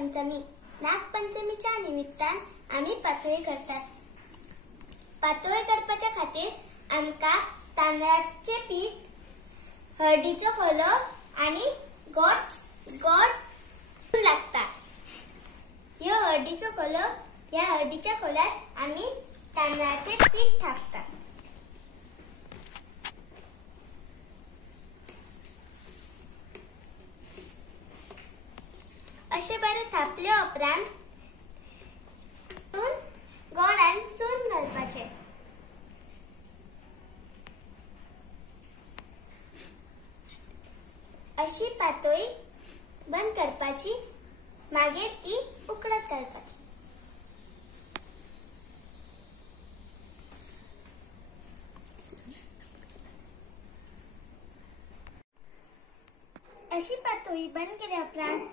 नागपंचमी. नागपंचमीच्या निमित्तान आम्ही पातोळी करतात. पातोळी करपाच्या खातीर आमका तांदळाचे पीठ, हळदीचो खोलो आणि गोड लागता. ह्या हळदीच्या खोल्यात आम्ही तांदळाचे पीठ थापतात. असे बरे थापले उपरांत गोड आणि चून घालपाचे. अशी पातोळी बंद करपाची, मागे ती उकडत घालपाची. अशी पातोळी बंद केल्या उपरांत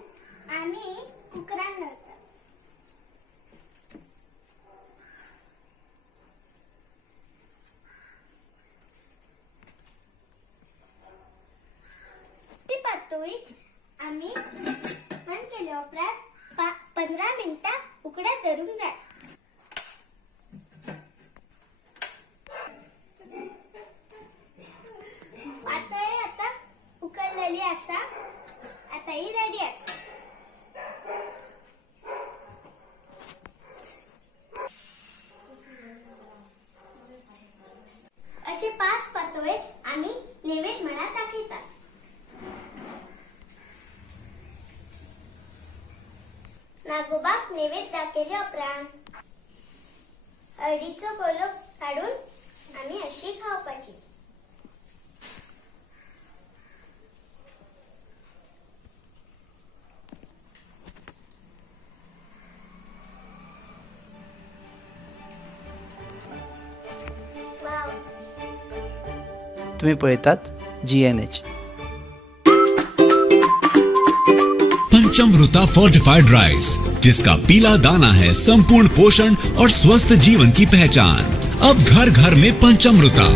आम्ही कुकरान घालतात. ती पातोळी आम्ही बंद केल्या उपरांत 15 मिनिटां उकड्यात धरून जाय. पातोळी आता उकडलेली आसा. आता ही रेडी आसा. असे 5 पातोळे आम्ही नैवेद्य म्हणा दाखयतात. नागोबाक नैवेद्य दाखयल्या उपरांत हळदीचो गोलो काढून आम्ही अशी खावपाची. तुम्ही पळतात GNH. पंचामृता फोर्टिफाइड राइस, जिसका पीला दाना है संपूर्ण पोषण और स्वस्थ जीवन की पहचान. अब घर घर में पंचामृता.